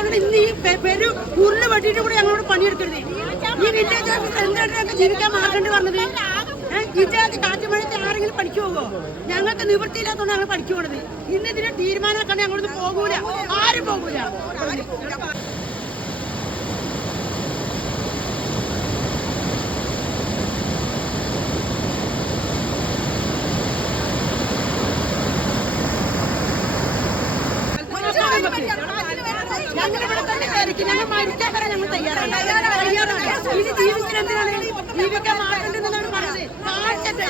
ഇല്ലാത്തതുകൊണ്ട് ഇന്ന് ഈ പേര് ഉരുൾ വെട്ടിയിട്ട് കൂടെ ഞങ്ങളോട് പണിയെടുക്കരുത്. ഈ വില്ലേജ് ഓഫീസർ എന്താണ് ജീവിക്കാൻ മാർഗണ്ട് പറഞ്ഞത്. ഏഹ് ഇജാതി കാറ്റുമഴത്ത് ആരെങ്കിലും പഠിച്ചു പോകുമോ ഞങ്ങൾക്ക് നിവൃത്തിയില്ലാത്തതുകൊണ്ട് ഞങ്ങൾ പഠിച്ചു പോണത്. ഇന്ന് ഇതിന് കണ്ട് ഞങ്ങളൊന്നും പോകൂല. ആരും പോകൂല ഞങ്ങൾ ഇവിടെ തന്നെ കയറിക്കും ഞങ്ങൾ മരിക്കാൻ വരെ ഞങ്ങൾ തയ്യാറാണ് ഇനി ജീവിക്കാൻ പറഞ്ഞത്.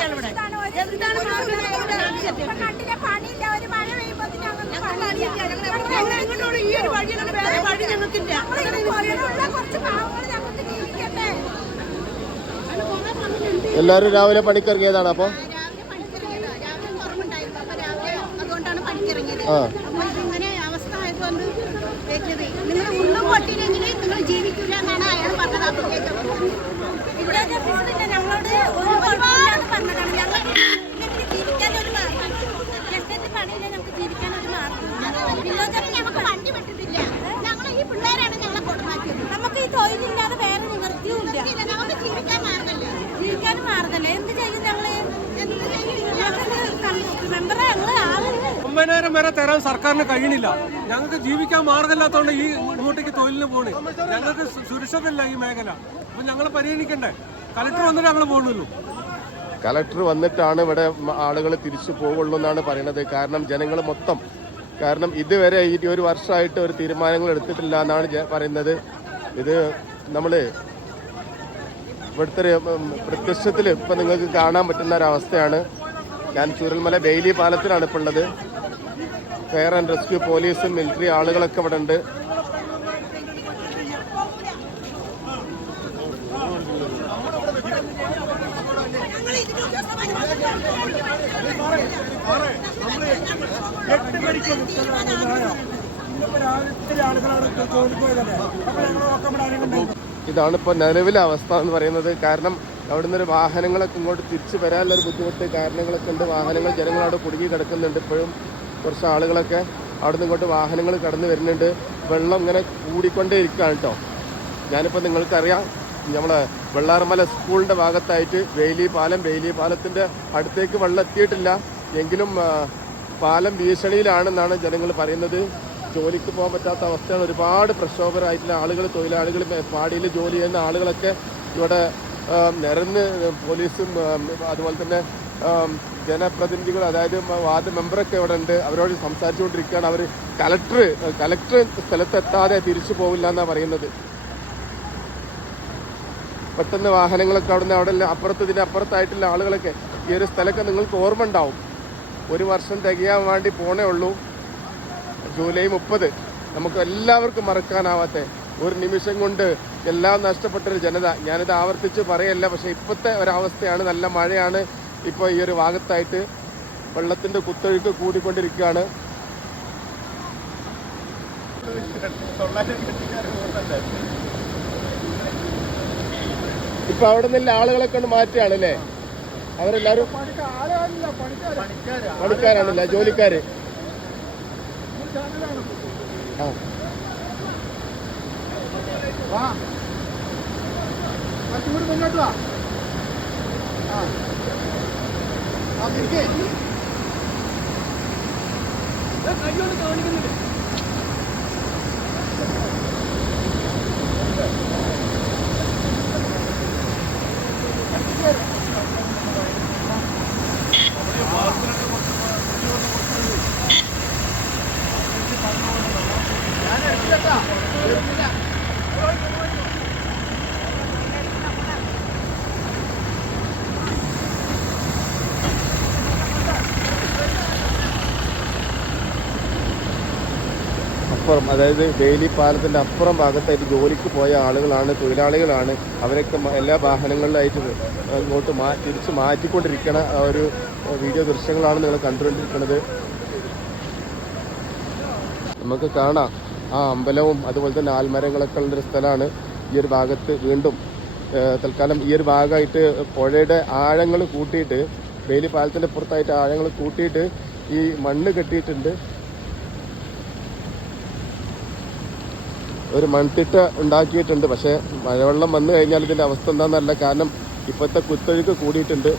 ഇവിടെ എന്താണ് ഈ ഒരു വേറെ വഴി ഞങ്ങൾക്കില്ല. എല്ലാവരും രാവിലെ പണിക്കിറങ്ങിയതാണ് അപ്പൊ? രാവിലെ അതുകൊണ്ടാണ് പണിക്കിറങ്ങിയത്. ആ. അപ്പൊ അവസ്ഥ ആയതുകൊണ്ട് വെച്ചത് നിങ്ങൾ ഉള്ളും പൊട്ടിയില്ലെങ്കിൽ നിങ്ങൾ ജീവിക്കില്ല എന്നാണ് അയാൾ പറഞ്ഞത്. ഓഫീസിൽ ഞങ്ങളോട് ഒരു ജീവിക്കാൻ ഒരു ഈ ഞങ്ങളെ നമുക്ക് ഈ ജീവിക്കാൻ ജീവിക്കാൻ എന്ത് ചെയ്യും ഒമ്പതിനായിരം വരെ തരാൻ സർക്കാരിന് കഴിയണില്ല. ഞങ്ങൾക്ക് ജീവിക്കാൻ മാർഗമില്ലാത്തതുകൊണ്ട് ഈ ഇങ്ങോട്ടേക്ക് തൊഴിലിന് പോണേ. ഞങ്ങൾക്ക് സുരക്ഷിതല്ല ഈ മേഖല. അപ്പൊ ഞങ്ങൾ പരിഗണിക്കണ്ടേ? കളക്ടർ വന്നിട്ട് ഞങ്ങൾ പോണല്ലോ കലക്ടർ വന്നിട്ടാണ് ഇവിടെ ആളുകൾ തിരിച്ചു പോകുള്ളൂ എന്നാണ് പറയുന്നത് കാരണം ജനങ്ങൾ മൊത്തം കാരണം ഇതുവരെ ഈ ഒരു വർഷമായിട്ട് ഒരു തീരുമാനങ്ങൾ എടുത്തിട്ടില്ല എന്നാണ് പറയുന്നത്. ഇത് നമ്മൾ ഇവിടുത്തെ പ്രത്യക്ഷത്തിൽ ഇപ്പം നിങ്ങൾക്ക് കാണാൻ പറ്റുന്ന ഒരവസ്ഥയാണ്. ഞാൻ ചുരൽമല ബെയിലി പാലത്തിലാണ് ഇപ്പോൾ ഉള്ളത്. ഫയർ ആൻഡ് റെസ്ക്യൂ പോലീസും മിലിറ്ററി ആളുകളൊക്കെ ഇവിടെ ഉണ്ട് ഇതാണ് ഇപ്പോൾ നിലവിലെ അവസ്ഥ എന്ന് പറയുന്നത്. കാരണം അവിടുന്ന് ഒരു വാഹനങ്ങളൊക്കെ ഇങ്ങോട്ട് തിരിച്ചു വരാനുള്ള ഒരു ബുദ്ധിമുട്ട് കാരണങ്ങളൊക്കെ ഉണ്ട്. വാഹനങ്ങൾ ജനങ്ങൾ അവിടെ കുടുങ്ങി കിടക്കുന്നുണ്ട് ഇപ്പോഴും. കുറച്ച് ആളുകളൊക്കെ അവിടുന്ന് ഇങ്ങോട്ട് വാഹനങ്ങൾ കടന്നു വരുന്നുണ്ട്. വെള്ളം ഇങ്ങനെ കൂടിക്കൊണ്ടേ ഇരിക്കുകയാണ് കേട്ടോ. ഞാനിപ്പോൾ നിങ്ങൾക്കറിയാം നമ്മളെ വെള്ളാർമല സ്കൂളിന്റെ ഭാഗത്തായിട്ട് വെയിലി പാലം വെയിലി പാലത്തിന്റെ അടുത്തേക്ക് വെള്ളം എത്തിയിട്ടില്ല എങ്കിലും പാലം ഭീഷണിയിലാണെന്നാണ് ജനങ്ങൾ പറയുന്നത്. ജോലിക്ക് പോകാൻ പറ്റാത്ത അവസ്ഥയാണ് ഒരുപാട് പ്രക്ഷോഭരായിട്ടുള്ള ആളുകൾ തൊഴിലാളികൾ പാടിയിൽ ജോലി ചെയ്യുന്ന ആളുകളൊക്കെ ഇവിടെ നിരന്ന് പോലീസും അതുപോലെ തന്നെ ജനപ്രതിനിധികൾ അതായത് വാർഡ് മെമ്പറൊക്കെ ഇവിടെ ഉണ്ട്. അവരോട് സംസാരിച്ചുകൊണ്ടിരിക്കുകയാണ്. അവർ കലക്ടർ കലക്ടർ സ്ഥലത്തെത്താതെ തിരിച്ചു പോവില്ല എന്നാണ് പറയുന്നത്. പെട്ടെന്ന് വാഹനങ്ങളൊക്കെ അവിടുന്ന് അവിടെ അപ്പുറത്ത് ഇതിന്റെ അപ്പുറത്തായിട്ടുള്ള ആളുകളൊക്കെ ഈ ഒരു സ്ഥലമൊക്കെ നിങ്ങൾക്ക് ഓർമ്മ ഉണ്ടാവും ഒരു വർഷം തികയാൻ വേണ്ടി പോണേ ഉള്ളൂ. ജൂലൈ മുപ്പത്. നമുക്ക് എല്ലാവർക്കും മറക്കാനാവാത്ത ഒരു നിമിഷം കൊണ്ട് എല്ലാം നഷ്ടപ്പെട്ടൊരു ജനത. ഞാനിത് ആവർത്തിച്ച് പറയല്ല പക്ഷേ ഇപ്പോഴത്തെ ഒരവസ്ഥയാണ്. നല്ല മഴയാണ്. ഇപ്പോൾ ഈ ഒരു ഭാഗത്തായിട്ട് വെള്ളത്തിന്റെ കുത്തൊഴുക്ക് കൂടിക്കൊണ്ടിരിക്കുകയാണ്. ഇപ്പൊ അവിടെ നിന്ന് ആളുകളെ കൊണ്ട് മാറ്റുകയാണ് അല്ലേ അവരെല്ലാരും പണിക്കാരാണല്ല? ജോലിക്കാര്. ആ. അപ്പുറം അതായത് വേലി പാലത്തിന്റെ അപ്പുറം ഭാഗത്തായിട്ട് ജോലിക്ക് പോയ ആളുകളാണ് തൊഴിലാളികളാണ്. അവരൊക്കെ എല്ലാ വാഹനങ്ങളിലായിട്ട് ഇങ്ങോട്ട് മാ തിരിച്ച് മാറ്റിക്കൊണ്ടിരിക്കണ ഒരു വീഡിയോ ദൃശ്യങ്ങളാണ് നിങ്ങൾ കണ്ടുകൊണ്ടിരിക്കുന്നത് നമുക്ക് കാണാം. ആ അമ്പലവും അതുപോലെ തന്നെ ആൽമരങ്ങളൊക്കെ ഉള്ളൊരു സ്ഥലമാണ് ഈ ഒരു ഭാഗത്ത് വീണ്ടും. തൽക്കാലം ഈ ഒരു ഭാഗമായിട്ട് പുഴയുടെ ആഴങ്ങൾ കൂട്ടിയിട്ട് വേലി പാലത്തിന്റെ പുറത്തായിട്ട് ആഴങ്ങൾ കൂട്ടിയിട്ട് ഈ മണ്ണ് കെട്ടിയിട്ടുണ്ട്. ഒരു മൺതിട്ട ഉണ്ടാക്കിയിട്ടുണ്ട്. പക്ഷേ മഴവെള്ളം വന്നു കഴിഞ്ഞാൽ ഇതിന്റെ അവസ്ഥ എന്താണെന്നല്ല കാരണം ഇപ്പോഴത്തെ കുത്തൊഴുക്ക് കൂടിയിട്ടുണ്ട്.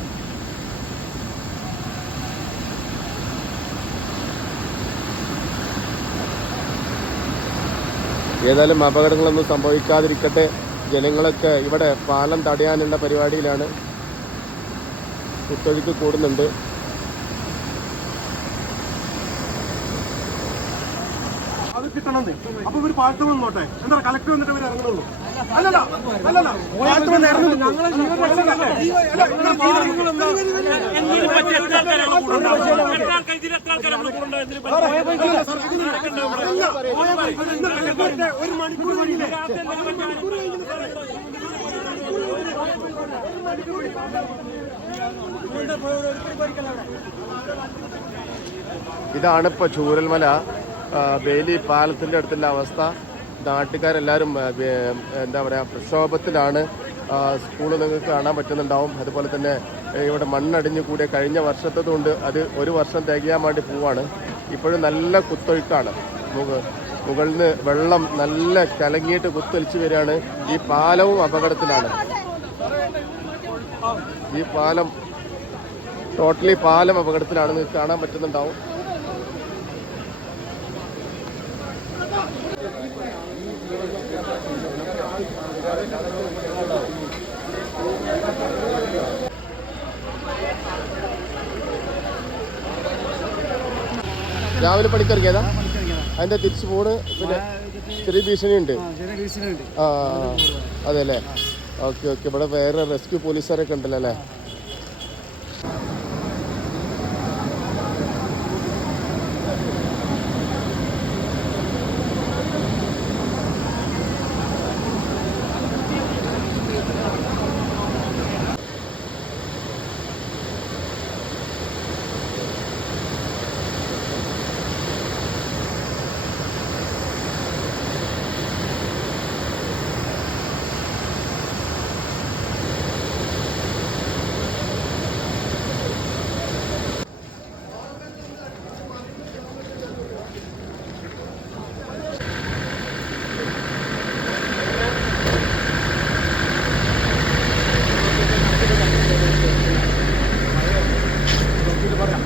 ഏതായാലും അപകടങ്ങളൊന്നും സംഭവിക്കാതിരിക്കട്ടെ. ജനങ്ങളൊക്കെ ഇവിടെ പാലം തടയാനുള്ള പരിപാടിയിലാണ്. കുത്തൊഴുക്ക് കൂടുന്നുണ്ട്. അത് കിട്ടണം അപ്പൊ ഇവർ പാട്ട് വന്നോട്ടെ. എന്താ കളക്ടർ വന്നിട്ട് ഇവർ ഇറങ്ങണുള്ളൂ അല്ലല്ല ഒരു മണിക്കൂർ ഇതാണ് ഇപ്പോൾ ചൂരൽമല ബേലി പാലത്തിന്റെ അടുത്തുള്ള അവസ്ഥ. നാട്ടുകാരെല്ലാവരും എന്താ പറയുക പ്രക്ഷോഭത്തിലാണ്. സ്കൂൾ നിങ്ങൾക്ക് കാണാൻ പറ്റുന്നുണ്ടാവും. അതുപോലെ തന്നെ ഇവിടെ മണ്ണടിഞ്ഞു കൂടിയ കഴിഞ്ഞ വർഷത്തതുകൊണ്ട് അത് ഒരു വർഷം തികയാൻ വേണ്ടി പോവാണ്. ഇപ്പോഴും നല്ല കുത്തൊഴുക്കാണ്. മുക മുകളിൽ നിന്ന് വെള്ളം നല്ല കലങ്ങിയിട്ട് കുത്തൊലിച്ച് വരികയാണ്. ഈ പാലവും അപകടത്തിലാണ്. ഈ പാലം ടോട്ടലി പാലം അപകടത്തിലാണ് നിങ്ങൾക്ക് കാണാൻ പറ്റുന്നുണ്ടാവും. രാവിലെ പണിക്കിറങ്ങിയതാ? അതിന്റെ തിരിച്ചു പോണ് പിന്നെ ചെറിയ ഭീഷണി ഉണ്ട് ആ അതെ അല്ലേ ഓക്കെ ഓക്കെ. ഇവിടെ വേറെ റെസ്ക്യൂ പോലീസുകാരൊക്കെ ഉണ്ടല്ലോ അല്ലേ? var ya.